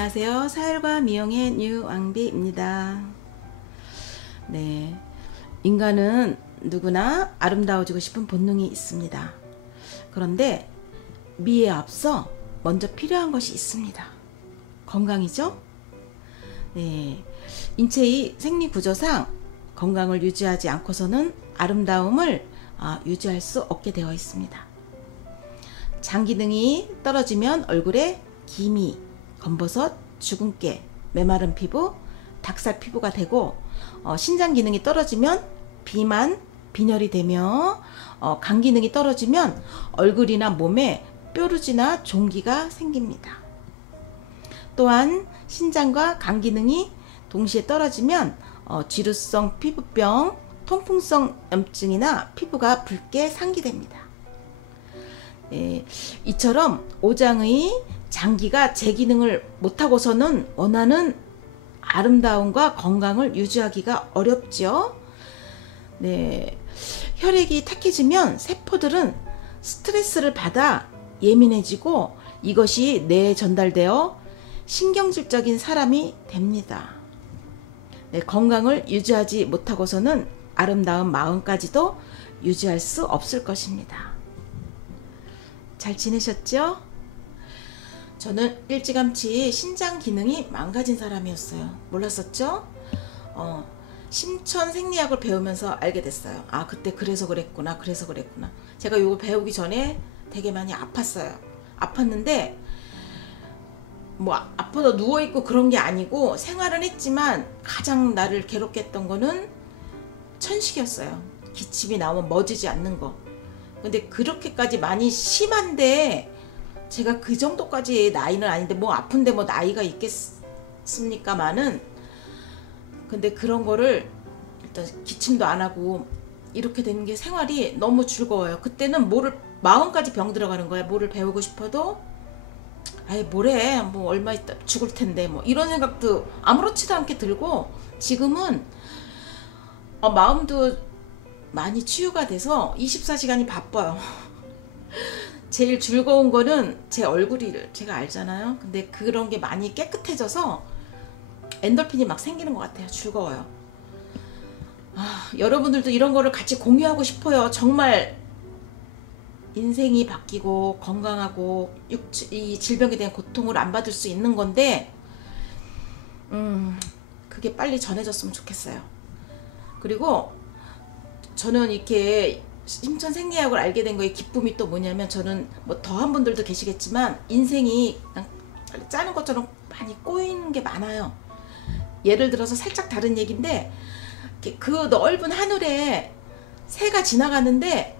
안녕하세요. 사혈과 미용의 뉴왕비입니다. 네, 인간은 누구나 아름다워지고 싶은 본능이 있습니다. 그런데 미에 앞서 먼저 필요한 것이 있습니다. 건강이죠? 네, 인체의 생리구조상 건강을 유지하지 않고서는 아름다움을 유지할 수 없게 되어 있습니다. 장 기능이 떨어지면 얼굴에 기미, 검버섯, 주근깨, 메마른 피부, 닭살 피부가 되고 신장 기능이 떨어지면 비만, 빈혈이 되며 간 기능이 떨어지면 얼굴이나 몸에 뾰루지나 종기가 생깁니다. 또한 신장과 간 기능이 동시에 떨어지면 지루성 피부병, 통풍성 염증이나 피부가 붉게 상기됩니다. 이처럼 오장의 장기가 제 기능을 못하고서는 원하는 아름다움과 건강을 유지하기가 어렵죠. 네, 혈액이 탁해지면 세포들은 스트레스를 받아 예민해지고 이것이 뇌에 전달되어 신경질적인 사람이 됩니다. 네, 건강을 유지하지 못하고서는 아름다운 마음까지도 유지할 수 없을 것입니다. 잘 지내셨죠? 저는 일찌감치 신장 기능이 망가진 사람이었어요. 몰랐었죠? 심천생리학을 배우면서 알게 됐어요. 아, 그때 그래서 그랬구나. 제가 이거 배우기 전에 되게 많이 아팠어요. 아팠는데 뭐 아파서 누워있고 그런 게 아니고 생활은 했지만 가장 나를 괴롭게 했던 거는 천식이었어요. 기침이 나오면 멎지 않는 거. 근데 그렇게까지 많이 심한데 제가 그 정도까지 나이는 아닌데 뭐 아픈데 뭐 나이가 있겠습니까마는, 근데 그런 거를 일단 기침도 안 하고 이렇게 되는 게 생활이 너무 즐거워요. 그때는 마음까지 병 들어가는 거야. 뭐를 배우고 싶어도 아이 뭐래 뭐 얼마 있다 죽을 텐데 뭐 이런 생각도 아무렇지도 않게 들고, 지금은 마음도 많이 치유가 돼서 24시간이 바빠요. 제일 즐거운 거는 제 얼굴이 제가 알잖아요. 근데 그런 게 많이 깨끗해져서 엔돌핀이 막 생기는 것 같아요. 즐거워요. 여러분들도 이런 거를 같이 공유하고 싶어요. 정말 인생이 바뀌고 건강하고 이 질병에 대한 고통을 안 받을 수 있는 건데 그게 빨리 전해졌으면 좋겠어요. 그리고 저는 이렇게 심천생리학을 알게 된 거에 기쁨이 또 뭐냐면, 저는 뭐 더한 분들도 계시겠지만 인생이 그냥 짜는 것처럼 많이 꼬이는 게 많아요. 예를 들어서 살짝 다른 얘기인데, 그 넓은 하늘에 새가 지나가는데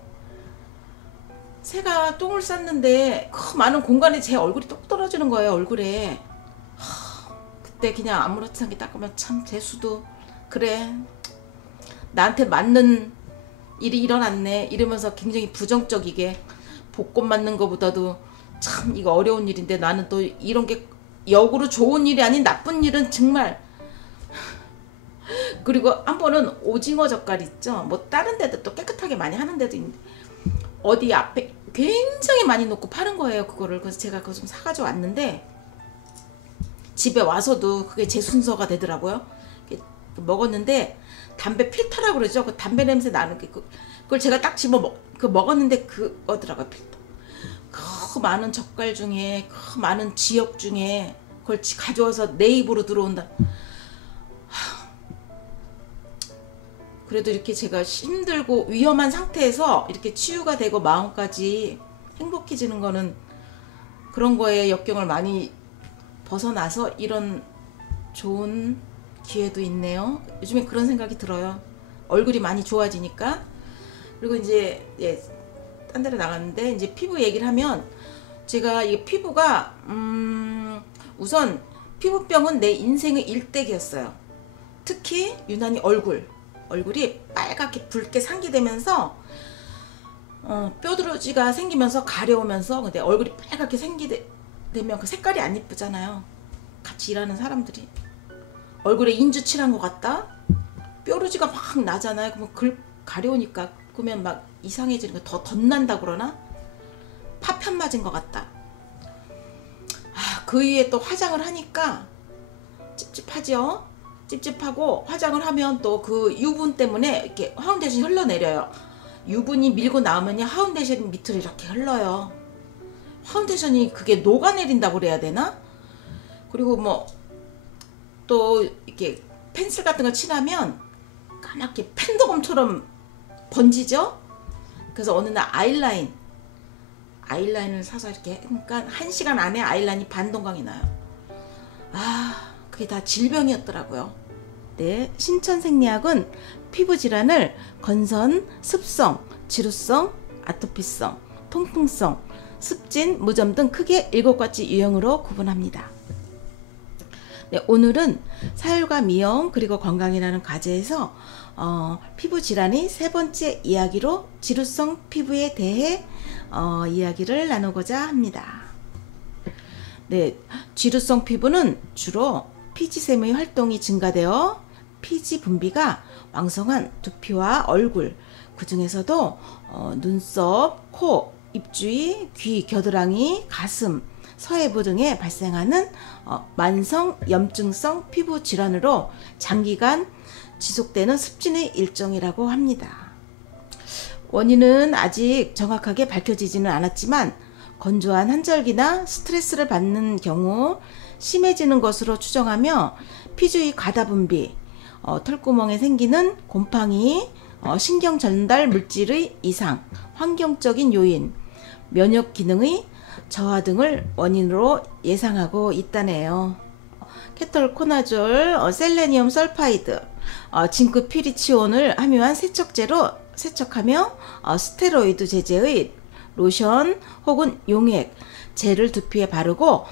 새가 똥을 쌌는데 그 많은 공간에 제 얼굴이 똑 떨어지는 거예요. 얼굴에. 그때 그냥 아무렇지 않게 닦으면 참 재수도 그래 나한테 맞는 일이 일어났네 이러면서 굉장히 부정적이게, 복권 맞는 거보다도 참 이거 어려운 일인데 나는 또 이런 게 역으로 좋은 일이 아닌 나쁜 일은 정말. 그리고 한 번은 오징어 젓갈 있죠. 뭐 다른 데도 또 깨끗하게 많이 하는 데도 있는데 어디 앞에 굉장히 많이 놓고 파는 거예요. 그거를. 그래서 제가 그거 좀 사가지고 왔는데 집에 와서도 그게 제 순서가 되더라고요. 먹었는데 담배 필터라고 그러죠. 그 담배 냄새 나는 게 그걸 제가 딱 집어 먹었는데 그거더라고요. 필터. 그 많은 젓갈 중에 그 많은 지역 중에 그걸 가져와서 내 입으로 들어온다. 그래도 이렇게 제가 힘들고 위험한 상태에서 이렇게 치유가 되고 마음까지 행복해지는 거는 그런 거에 역경을 많이 벗어나서 이런 좋은 기회도 있네요. 요즘에 그런 생각이 들어요. 얼굴이 많이 좋아지니까. 그리고 이제 딴 데로 나갔는데 이제 피부 얘기를 하면, 제가 이 피부가 우선 피부병은 내 인생의 일대기였어요. 특히 유난히 얼굴이 빨갛게 붉게 상기되면서 뾰루지가 생기면서 가려우면서, 근데 얼굴이 빨갛게 되면 그 색깔이 안 이쁘잖아요. 같이 일하는 사람들이 얼굴에 인주 칠한 것 같다? 뾰루지가 막 나잖아요. 그러면 가려우니까 그러면 막 이상해지는 거 더 덧난다 그러나? 파편 맞은 것 같다. 그 위에 또 화장을 하니까 찝찝하죠. 찝찝하고 화장을 하면 또 그 유분 때문에 이렇게 파운데이션이 흘러내려요. 유분이 밀고 나오면요 파운데이션 밑으로 이렇게 흘러요. 파운데이션이 그게 녹아내린다고 그래야 되나? 그리고 뭐 또 이렇게 펜슬 같은 걸 칠하면 까맣게 펜더검처럼 번지죠. 그래서 어느 날 아이라인을 사서 이렇게 그러니까 1시간 안에 아이라인이 반동강이 나요. 아, 그게 다 질병이었더라고요. 네, 신천생리학은 피부 질환을 건선, 습성, 지루성, 아토피성, 통풍성, 습진, 무점 등 크게 7가지 유형으로 구분합니다. 네, 오늘은 사혈과 미용 그리고 건강이라는 과제에서 피부 질환의 3번째 이야기로 지루성 피부에 대해 이야기를 나누고자 합니다. 네, 지루성 피부는 주로 피지샘의 활동이 증가되어 피지 분비가 왕성한 두피와 얼굴, 그 중에서도 눈썹, 코, 입주위, 귀, 겨드랑이, 가슴, 서해부 등에 발생하는 만성 염증성 피부 질환으로 장기간 지속되는 습진의 일종이라고 합니다. 원인은 아직 정확하게 밝혀지지는 않았지만 건조한 한절기나 스트레스를 받는 경우 심해지는 것으로 추정하며 피주의 과다분비, 털구멍에 생기는 곰팡이, 신경 전달 물질의 이상, 환경적인 요인, 면역 기능의 저하 등을 원인으로 예상하고 있다네요. 케톨코나졸, 셀레니움 설파이드, 징크 피리치온을 함유한 세척제로 세척하며 스테로이드 제제의 로션 혹은 용액, 젤을 두피에 바르고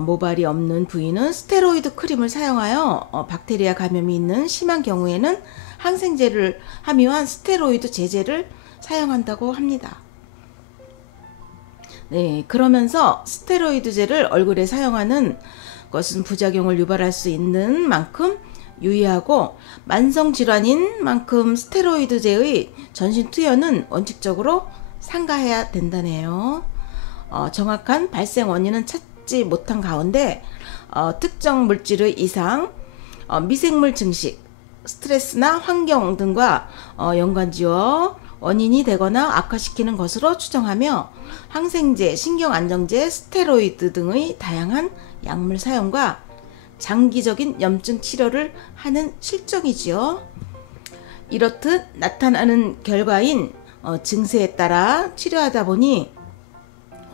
모발이 없는 부위는 스테로이드 크림을 사용하여 박테리아 감염이 있는 심한 경우에는 항생제를 함유한 스테로이드 제제를 사용한다고 합니다. 네, 그러면서 스테로이드제를 얼굴에 사용하는 것은 부작용을 유발할 수 있는 만큼 유의하고 만성질환인 만큼 스테로이드제의 전신 투여는 원칙적으로 삼가해야 된다네요. 정확한 발생 원인은 찾지 못한 가운데 특정 물질의 이상, 미생물 증식, 스트레스나 환경 등과 연관지어 원인이 되거나 악화시키는 것으로 추정하며 항생제, 신경안정제, 스테로이드 등의 다양한 약물 사용과 장기적인 염증 치료를 하는 실정이지요. 이렇듯 나타나는 결과인 증세에 따라 치료하다 보니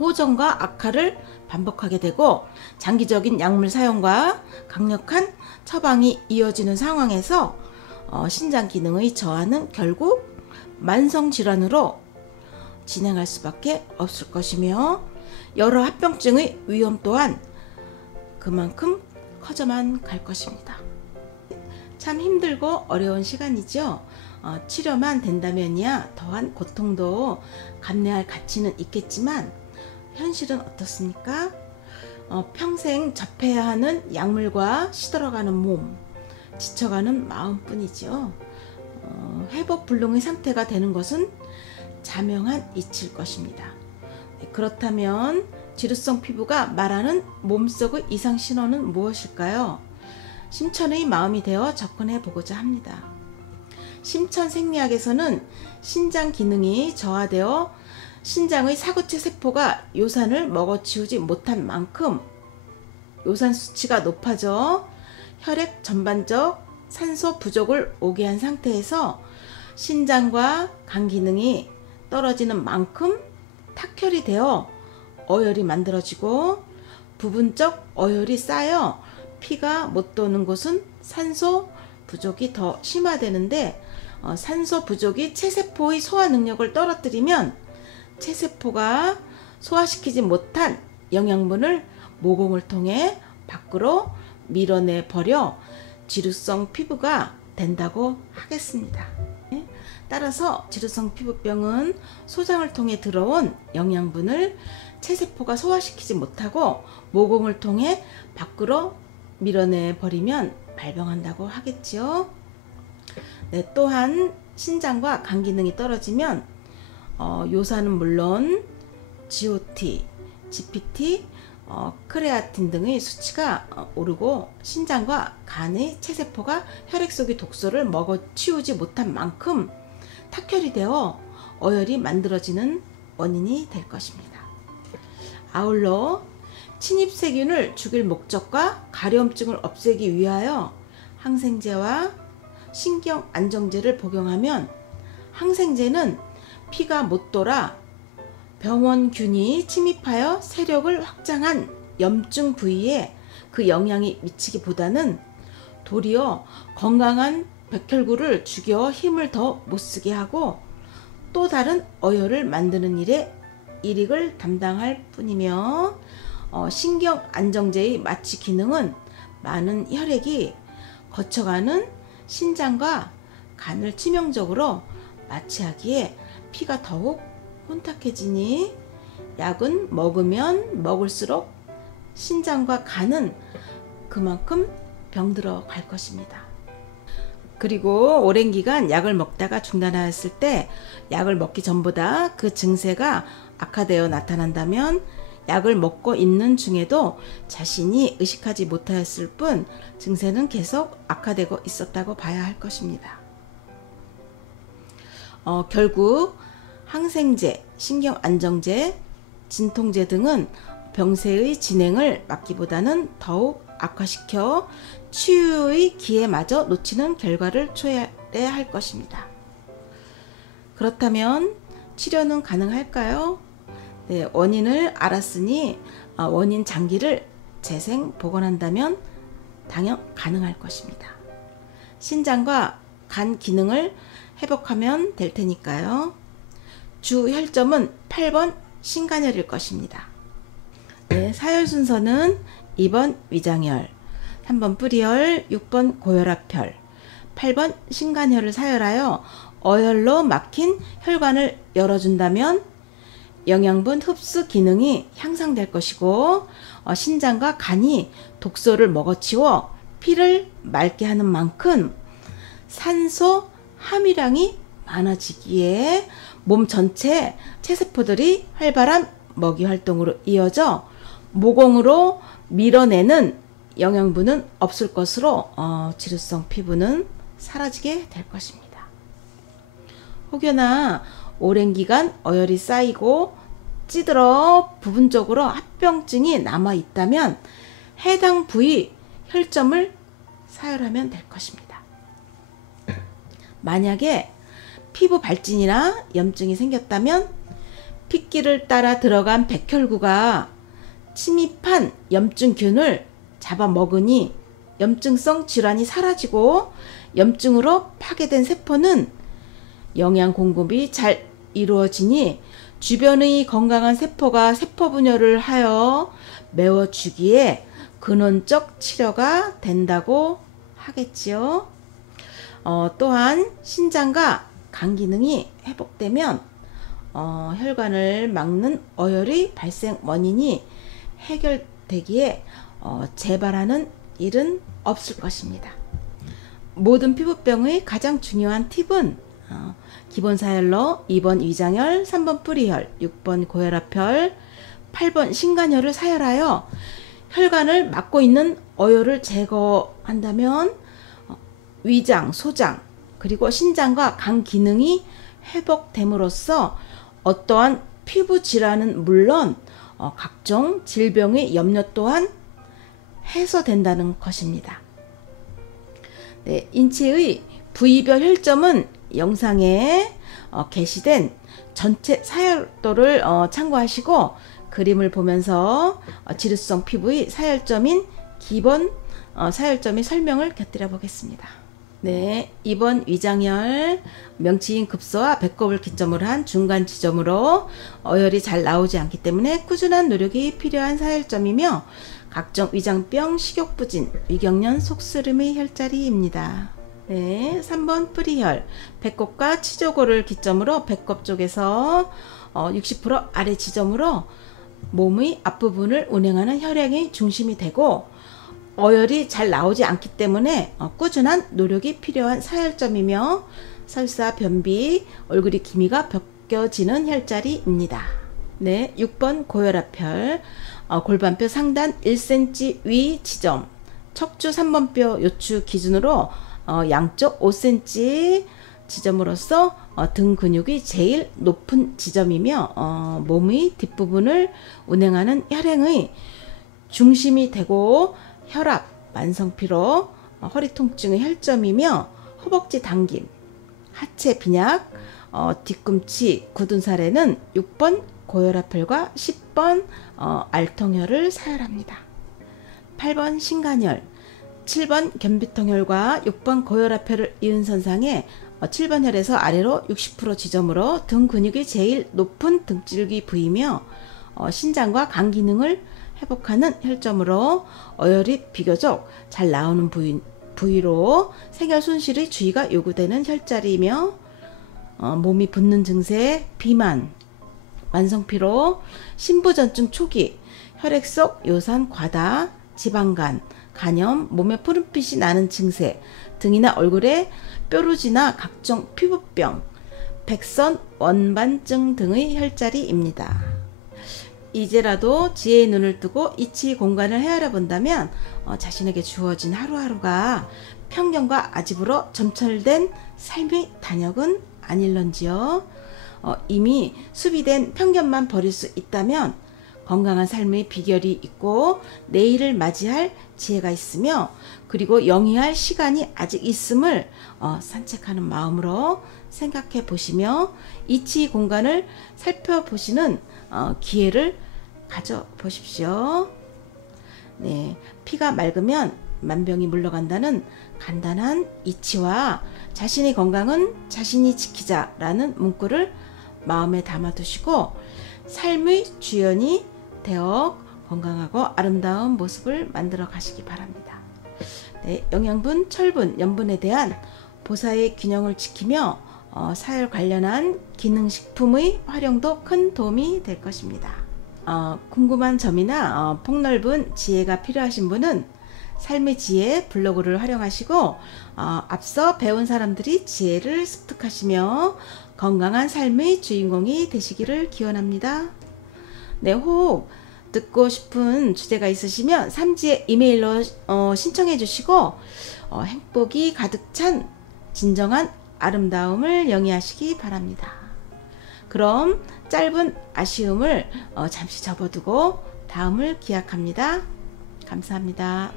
호전과 악화를 반복하게 되고 장기적인 약물 사용과 강력한 처방이 이어지는 상황에서 신장 기능의 저하는 결국 만성질환으로 진행할 수밖에 없을 것이며 여러 합병증의 위험 또한 그만큼 커져만 갈 것입니다. 참 힘들고 어려운 시간이죠. 치료만 된다면야 더한 고통도 감내할 가치는 있겠지만 현실은 어떻습니까? 평생 접해야 하는 약물과 시들어가는 몸, 지쳐가는 마음뿐이죠. 회복 불능의 상태가 되는 것은 자명한 이치일 것입니다. 그렇다면 지루성 피부가 말하는 몸속의 이상 신호는 무엇일까요? 심천의 마음이 되어 접근해 보고자 합니다. 심천생리학에서는 신장 기능이 저하되어 신장의 사구체 세포가 요산을 먹어치우지 못한 만큼 요산 수치가 높아져 혈액 전반적 산소 부족을 오게 한 상태에서 신장과 간 기능이 떨어지는 만큼 탁혈이 되어 어혈이 만들어지고 부분적 어혈이 쌓여 피가 못 도는 곳은 산소 부족이 더 심화되는데 산소 부족이 체세포의 소화 능력을 떨어뜨리면 체세포가 소화시키지 못한 영양분을 모공을 통해 밖으로 밀어내 버려 지루성 피부가 된다고 하겠습니다. 따라서 지루성 피부병은 소장을 통해 들어온 영양분을 체세포가 소화시키지 못하고 모공을 통해 밖으로 밀어내 버리면 발병한다고 하겠지요. 네, 또한 신장과 간 기능이 떨어지면 요산은 물론 GOT, GPT, 크레아틴 등의 수치가 오르고 신장과 간의 체세포가 혈액 속의 독소를 먹어치우지 못한 만큼 탁혈이 되어 어혈이 만들어지는 원인이 될 것입니다. 아울러 침입세균을 죽일 목적과 가려움증을 없애기 위하여 항생제와 신경안정제를 복용하면 항생제는 피가 못 돌아 병원균이 침입하여 세력을 확장한 염증 부위에 그 영향이 미치기보다는 도리어 건강한 백혈구를 죽여 힘을 더 못쓰게 하고 또 다른 어혈을 만드는 일에 일익을 담당할 뿐이며 신경안정제의 마취 기능은 많은 혈액이 거쳐가는 신장과 간을 치명적으로 마취하기에 피가 더욱 혼탁해지니 약은 먹으면 먹을수록 신장과 간은 그만큼 병들어 갈 것입니다. 그리고 오랜 기간 약을 먹다가 중단하였을 때 약을 먹기 전보다 그 증세가 악화되어 나타난다면 약을 먹고 있는 중에도 자신이 의식하지 못하였을 뿐 증세는 계속 악화되고 있었다고 봐야 할 것입니다. 결국 항생제, 신경안정제, 진통제 등은 병세의 진행을 막기보다는 더욱 악화시켜 치유의 기회마저 놓치는 결과를 초래해야 할 것입니다. 그렇다면 치료는 가능할까요? 네, 원인을 알았으니 원인 장기를 재생 복원한다면 당연 가능할 것입니다. 신장과 간 기능을 회복하면 될 테니까요. 주 혈점은 8번 신간혈일 것입니다. 네, 사혈 순서는 2번 위장혈, 3번 뿌리혈, 6번 고혈압혈, 8번 신간혈을 사혈하여 어혈로 막힌 혈관을 열어준다면 영양분 흡수 기능이 향상될 것이고 신장과 간이 독소를 먹어치워 피를 맑게 하는 만큼 산소 함유량이 많아지기에 몸 전체 체세포들이 활발한 먹이 활동으로 이어져 모공으로 밀어내는 영양분은 없을 것으로 지루성 피부는 사라지게 될 것입니다. 혹여나 오랜 기간 어혈이 쌓이고 찌들어 부분적으로 합병증이 남아 있다면 해당 부위 혈점을 사혈하면 될 것입니다. 만약에 피부 발진이나 염증이 생겼다면 핏기를 따라 들어간 백혈구가 침입한 염증균을 잡아먹으니 염증성 질환이 사라지고 염증으로 파괴된 세포는 영양 공급이 잘 이루어지니 주변의 건강한 세포가 세포 분열을 하여 메워주기에 근원적 치료가 된다고 하겠지요. 또한 신장과 간 기능이 회복되면 혈관을 막는 어혈의 발생 원인이 해결되기에 재발하는 일은 없을 것입니다. 모든 피부병의 가장 중요한 팁은 기본 사혈로 2번 위장혈, 3번 뿌리혈, 6번 고혈압혈, 8번 신간혈을 사혈하여 혈관을 막고 있는 어혈을 제거한다면 위장, 소장, 그리고 신장과 간 기능이 회복됨으로써 어떠한 피부 질환은 물론 각종 질병의 염려 또한 해소된다는 것입니다. 네, 인체의 부위별 혈점은 영상에 게시된 전체 사혈도를 참고하시고 그림을 보면서 지루성 피부의 사혈점인 기본 사혈점의 설명을 곁들여 보겠습니다. 네, 2번 위장혈, 명치인 급소와 배꼽을 기점으로 한 중간 지점으로 어혈이 잘 나오지 않기 때문에 꾸준한 노력이 필요한 사혈점이며 각종 위장병, 식욕부진, 위경련, 속쓰림의 혈자리입니다. 네, 3번 뿌리혈, 배꼽과 치조골을 기점으로 배꼽 쪽에서 60% 아래 지점으로 몸의 앞부분을 운행하는 혈액의 중심이 되고 어혈이 잘 나오지 않기 때문에 꾸준한 노력이 필요한 사혈점이며 설사, 변비, 얼굴이 기미가 벗겨지는 혈자리입니다. 네, 6번 고혈압혈, 골반뼈 상단 1cm 위 지점, 척추 3번 뼈 요추 기준으로 양쪽 5cm 지점으로서 등 근육이 제일 높은 지점이며 몸의 뒷부분을 운행하는 혈행의 중심이 되고 혈압, 만성피로, 허리 통증의 혈점이며 허벅지 당김, 하체 빈약, 뒤꿈치 굳은 살에는 6번 고혈압혈과 10번 알통혈을 사열합니다. 8번 신간혈, 7번 겸비통혈과 6번 고혈압혈을 이은 선상에 7번 혈에서 아래로 60% 지점으로 등 근육이 제일 높은 등줄기 부위며 신장과 간 기능을 회복하는 혈점으로 어혈이 비교적 잘 나오는 부위로 생혈 손실의 주의가 요구되는 혈자리이며 몸이 붓는 증세, 비만, 만성피로, 신부전증 초기, 혈액 속 요산 과다, 지방간, 간염, 몸에 푸른빛이 나는 증세, 등이나 얼굴에 뾰루지나 각종 피부병, 백선, 원반증 등의 혈자리입니다. 이제라도 지혜의 눈을 뜨고 이치 공간을 헤아려 본다면 자신에게 주어진 하루하루가 편견과 아집으로 점철된 삶의 단역은 아닐런지요. 이미 수비된 편견만 버릴 수 있다면 건강한 삶의 비결이 있고 내일을 맞이할 지혜가 있으며 그리고 영위할 시간이 아직 있음을 산책하는 마음으로 생각해 보시며 이치 공간을 살펴보시는 기회를 가져보십시오. 네, 피가 맑으면 만병이 물러간다는 간단한 이치와 자신의 건강은 자신이 지키자라는 문구를 마음에 담아두시고 삶의 주연이 되어 건강하고 아름다운 모습을 만들어 가시기 바랍니다. 네, 영양분, 철분, 염분에 대한 보사의 균형을 지키며 사혈 관련한 기능식품의 활용도 큰 도움이 될 것입니다. 궁금한 점이나 폭넓은 지혜가 필요하신 분은 삶의 지혜 블로그를 활용하시고 앞서 배운 사람들이 지혜를 습득하시며 건강한 삶의 주인공이 되시기를 기원합니다. 네, 혹 듣고 싶은 주제가 있으시면 삼지의 이메일로 신청해 주시고 행복이 가득 찬 진정한 아름다움을 영위하시기 바랍니다. 그럼 짧은 아쉬움을 잠시 접어두고 다음을 기약합니다. 감사합니다.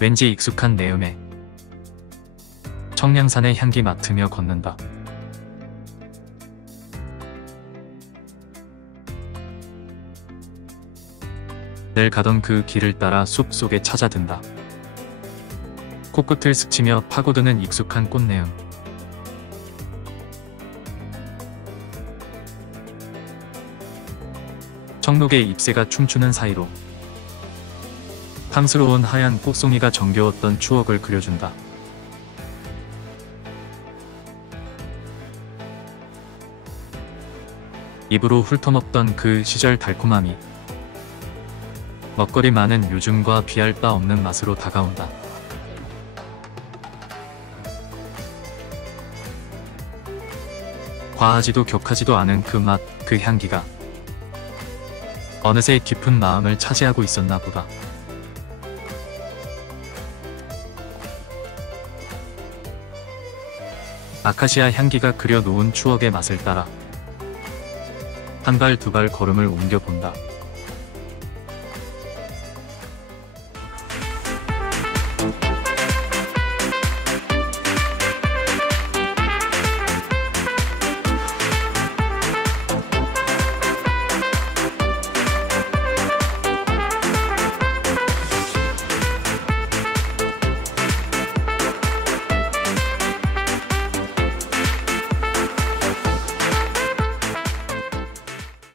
왠지 익숙한 내음에 청량산의 향기 맡으며 걷는다. 늘 가던 그 길을 따라 숲 속에 찾아든다. 코끝을 스치며 파고드는 익숙한 꽃내음. 청록의 잎새가 춤추는 사이로 탐스러운 하얀 꽃송이가 정겨웠던 추억을 그려준다. 입으로 훑어먹던 그 시절 달콤함이 먹거리 많은 요즘과 비할 바 없는 맛으로 다가온다. 과하지도 격하지도 않은 그 맛, 그 향기가 어느새 깊은 마음을 차지하고 있었나 보다. 아카시아 향기가 그려놓은 추억의 맛을 따라 한 발 두 발 걸음을 옮겨본다.